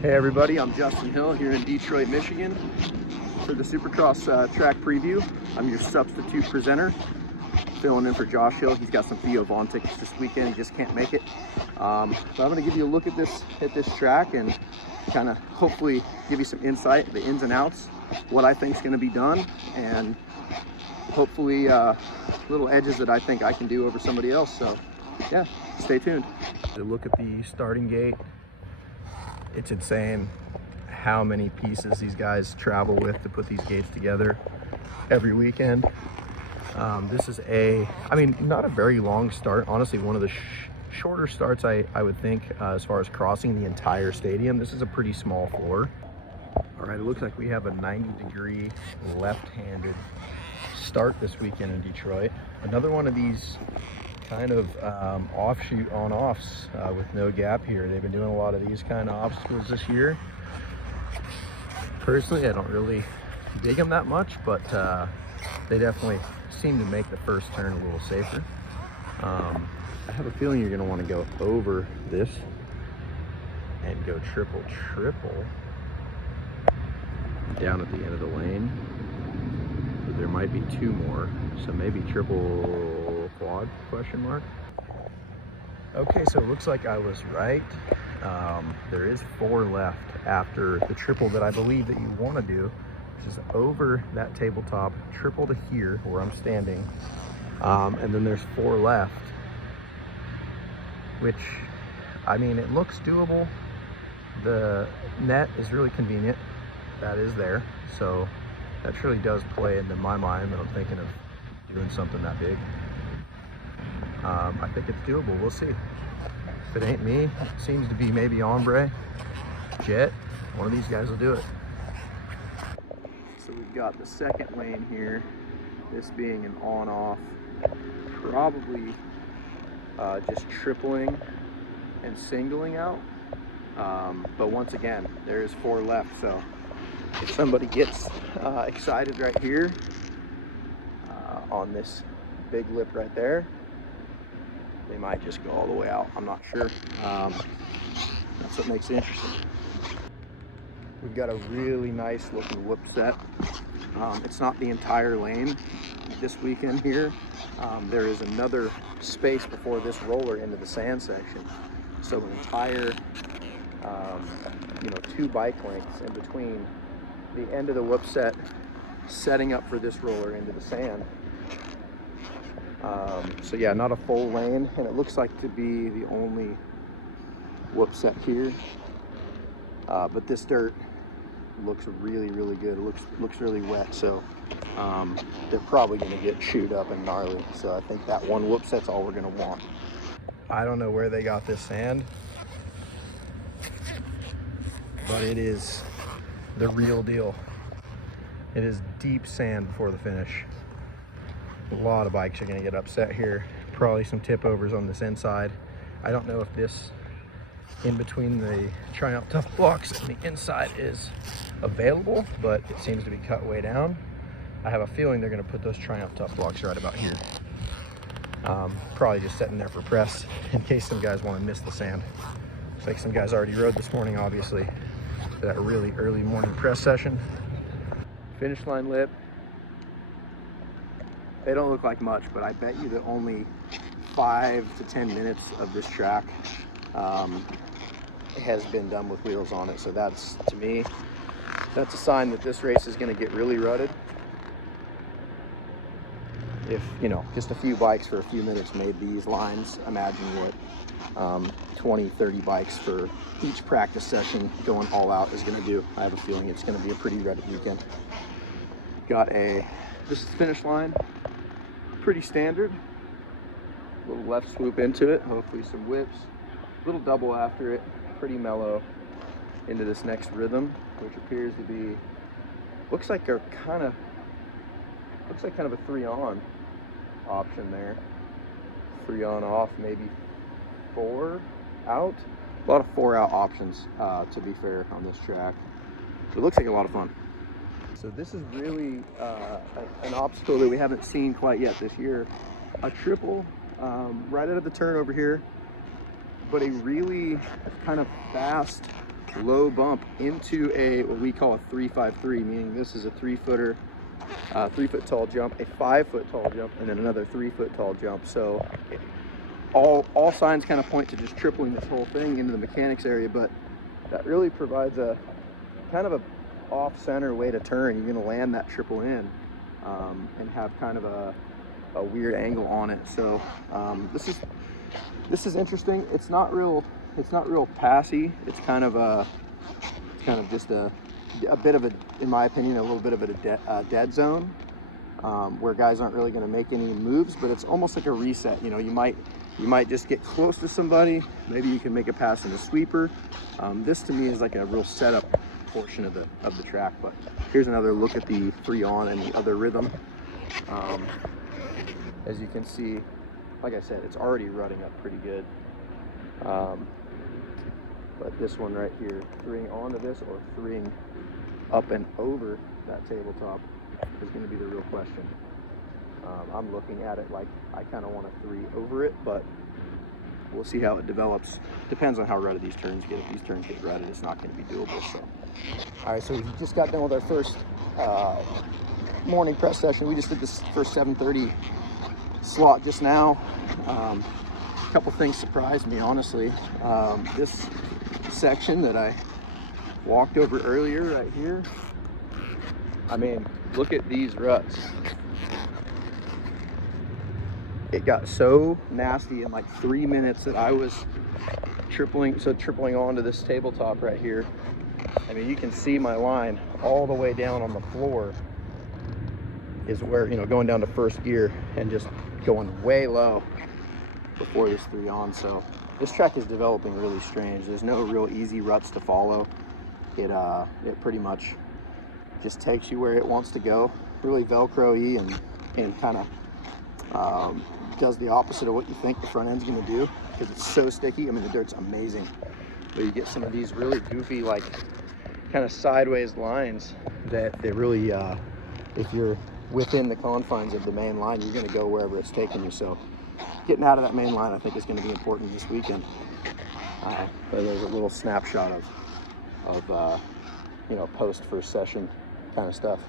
Hey everybody, I'm Justin Hill here in Detroit, Michigan for the Supercross track preview. I'm your substitute presenter, filling in for Josh Hill. He's got some Theo Vaughn tickets this weekend, he just can't make it. But I'm gonna give you a look at this track and kind of hopefully give you some insight, the ins and outs, what I think is gonna be done, and hopefully little edges that I think I can do over somebody else. So yeah, stay tuned. Look at the starting gate. It's insane how many pieces these guys travel with to put these gates together every weekend. This is not a very long start. Honestly, one of the shorter starts I would think as far as crossing the entire stadium. This is a pretty small floor. All right, it looks like we have a 90-degree left-handed start this weekend in Detroit. Another one of these kind of offshoot on-offs with no gap here. They've been doing a lot of these kind of obstacles this year. Personally, I don't really dig them that much, but they definitely seem to make the first turn a little safer. I have a feeling you're going to want to go over this and go triple down at the end of the lane. But there might be two more, so maybe triple quad, question mark. Okay, so it looks like I was right. There is 4 left after the triple that I believe that you want to do, which is over that tabletop, triple to here where I'm standing, and then there's 4 left, which, I mean, it looks doable. The net is really convenient. That is there, so that surely does play into my mind when I'm thinking of doing something that big. I think it's doable. We'll see. If it ain't me, it seems to be maybe Ombre, Jet. One of these guys will do it. So we've got the second lane here, this being an on-off, probably just tripling and singling out. But once again, there's 4 left, so if somebody gets excited right here on this big lip right there, they might just go all the way out. I'm not sure. That's what makes it interesting. We've got a really nice looking whoop set. It's not the entire lane this weekend here. There is another space before this roller into the sand section. So an entire 2 bike lengths in between the end of the whoop set setting up for this roller into the sand. So yeah, not a full lane, and it looks like to be the only whoop set here. But this dirt looks really, really good. It looks really wet, so they're probably going to get chewed up and gnarly. So I think that one whoop set's all we're going to want. I don't know where they got this sand, but it is the real deal. It is deep sand before the finish. A lot of bikes are going to get upset here. Probably some tip overs on this inside. I don't know if this in between the Triumph Tough blocks and the inside is available, but it seems to be cut way down. I have a feeling they're going to put those Triumph Tough blocks right about here. Probably just sitting there for press in case some guys want to miss the sand. Looks like some guys already rode this morning, obviously, for that really early morning press session. Finish line lip. They don't look like much, but I bet you that only 5 to 10 minutes of this track has been done with wheels on it. So that's, to me, that's a sign that this race is going to get really rutted. If, just a few bikes for a few minutes made these lines, imagine what 20, 30 bikes for each practice session going all out is going to do. I have a feeling it's going to be a pretty rutted weekend. Got this is the finish line. Pretty standard. Little left swoop into it, hopefully some whips. Little double after it, pretty mellow into this next rhythm, which appears to be, looks like kind of a 3-on option there. 3 on off, maybe 4 out. A lot of 4 out options, to be fair, on this track. It looks like a lot of fun. So this is really an obstacle that we haven't seen quite yet this year. A triple right out of the turn over here, but a really kind of fast low bump into a, what we call a 3-5-3, meaning this is a 3-footer, 3-foot tall jump, a 5-foot tall jump, and then another 3-foot tall jump. So all signs kind of point to just tripling this whole thing into the mechanics area, but that really provides a kind of a off-center way to turn. You're going to land that triple in and have kind of a weird angle on it. So this is interesting. It's not real passy. It's kind of just a bit of a, in my opinion, a little bit of a dead zone where guys aren't really going to make any moves, but it's almost like a reset. You know, you might just get close to somebody. Maybe you can make a pass in a sweeper. This to me is like a real setup portion of the track. But here's another look at the 3-on and the other rhythm. As you can see, like I said, it's already rutting up pretty good. But this one right here, 3ing onto this or 3ing up and over that tabletop is going to be the real question. I'm looking at it like I kind of want to 3 over it, but we'll see how it develops. Depends on how rutted these turns get. If these turns get rutted, it's not going to be doable. So, all right, so we just got done with our first morning press session. We just did this first 7:30 slot just now. A couple things surprised me, honestly. This section that I walked over earlier right here, I mean, look at these ruts. It got so nasty in like 3 minutes that I was tripling onto this tabletop right here. I mean, you can see my line all the way down on the floor is where, you know, going down to first gear and just going way low before this 3-on. So this track is developing really strange. There's no real easy ruts to follow. It pretty much just takes you where it wants to go, really Velcro-y, and kind of does the opposite of what you think the front end's going to do, because it's so sticky. I mean, the dirt's amazing, but you get some of these really goofy, like kind of sideways lines that they really, if you're within the confines of the main line, you're going to go wherever it's taking you. So getting out of that main line, I think, is going to be important this weekend. But there's a little snapshot of you know, post first session kind of stuff.